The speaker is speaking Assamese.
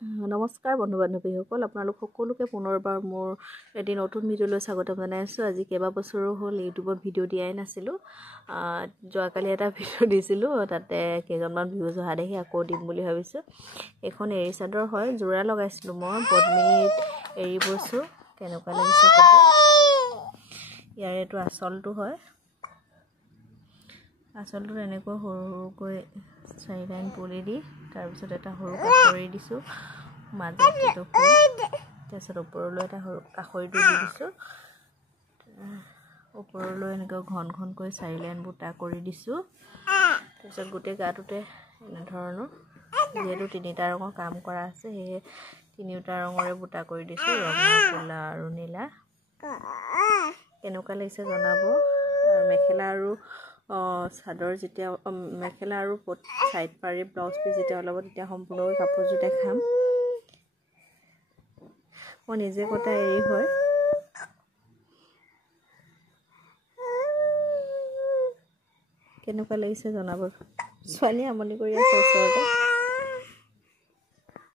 নমস্কাৰ বন্ধু বান্ধৱীসকল, আপোনালোক সকলোকে পুনৰবাৰ মোৰ এটি নতুন ভিডিঅ'লৈ স্বাগতম জনাই আছোঁ। আজি কেইবাবছৰো হ'ল ইউটিউবত ভিডিঅ' দিয়াই নাছিলোঁ। যোৱাকালি এটা ভিডিঅ' দিছিলোঁ, তাতে কেইজনমান ভিউজ অহা দেখি আকৌ দিম বুলি ভাবিছোঁ। এখন এৰী চাদৰ হয়, যোৰা লগাইছিলোঁ মই, পদ্মিনীত এৰী বৈছোঁ। কেনেকুৱা লাগিছে ক'ব। ইয়াৰ এইটো আঁচলটো হয়। আঁচলটোত এনেকৈ সৰু সৰুকৈ 4 লাইন পুলি দি তাৰপিছত এটা সৰু কাষৰি দিছোঁ, মাজত যিটো ফুল, তাৰপিছত ওপৰলৈ এটা সৰু কাষৰিটো দি দিছোঁ। ওপৰলৈ এনেকৈ ঘন ঘনকৈ 4 লাইন বুটা কৰি দিছোঁ। তাৰপিছত গোটেই গাটোতে এনেধৰণৰ, যিহেতু 3টা ৰঙৰ কাম কৰা আছে, সেয়ে 3টা ৰঙৰে বুটা কৰি দিছোঁ, ৰঙা, ক'লা আৰু নীলা। কেনেকুৱা লাগিছে জনাব। আৰু মেখেলা আৰু চাদৰ যেতিয়া মেখেলা আৰু চাইড পাৰি ব্লাউজ পিচ যেতিয়া ওলাব, তেতিয়া সম্পূৰ্ণকৈ কাপোৰযোৰ দেখাম। মই নিজে কটা এৰী হয়। কেনেকুৱা লাগিছে জনাব। ছোৱালী আমনি কৰি আছে ওচৰতে।